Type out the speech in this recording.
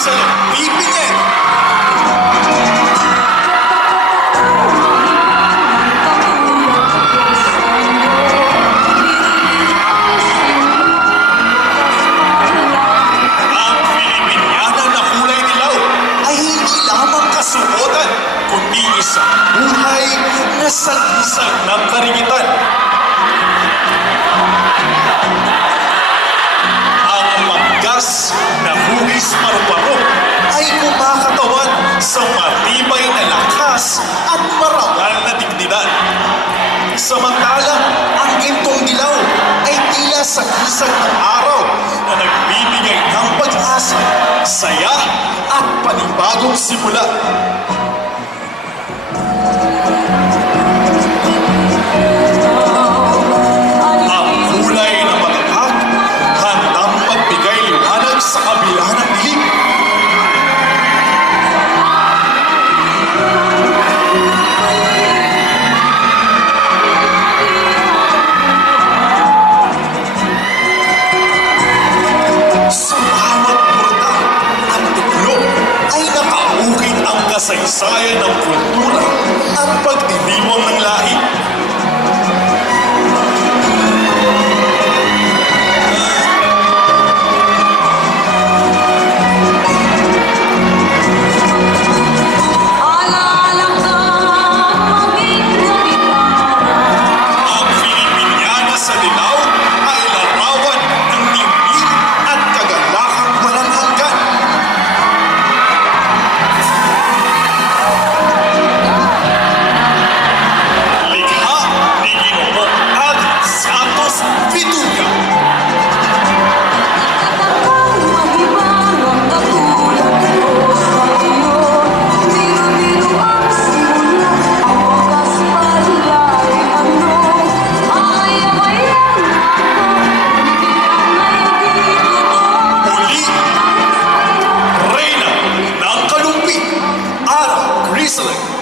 sa nagbibigay. Ang Filipiniana na kulay dilaw ay hindi lamang kasuotan, kundi isang buhay na sagisag ng karingitan. Ang manggas na hugis kumakatawan sa matibay na lakas at marangal na dignidad. Samantalang ang gintong dilaw ay tila sa kisag ng araw na nagbibigay ng pag-asa, saya at panibagong simula. kasaysayan ng kultura at pagdilimon